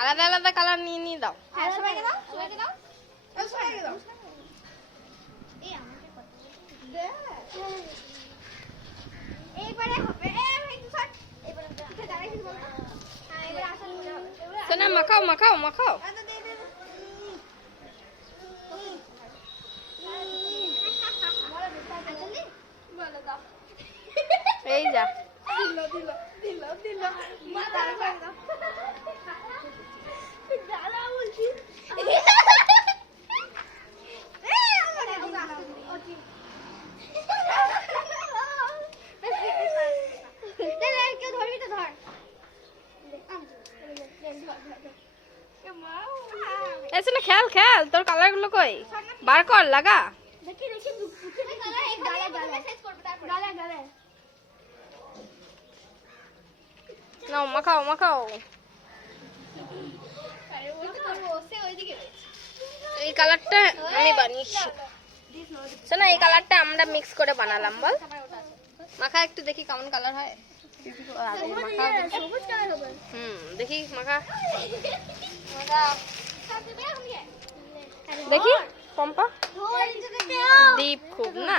আলাদা আলাদা কালার নিয়ে নিয়ে দাও। হ্যাঁ সবাইকে দাও, সবাইকে দাও, সবাইকে দাও। এই আমাকে কত দে। এইবারে হবে। ভাই তুই সর। এইবারে ঠিক দাঁড়াই কিছু বল না। হ্যাঁ এবারে আসল মজা হবে। সোনা মাখাও মাখাও মাখাও। আচ্ছা দে দে। বলো দাও। এই যা দিল মাথা করে দাও। দাঁড়া বলছি। কেউ ধরবি তো ধর। এসে না খেল খেল, তোর কালার গুলো কই বার কর লাগা। দেখি দেখি গালে গালে নাও মাখাও মাখাও। এই কালারটা আমি বানিয়েছি। শোনা এই কালারটা আমরা মিক্স করে বানালাম, বল মাখা একটু দেখি কেমন কালার হয়। দেখি মাখা দেখি পম্পা দীপ খুব না।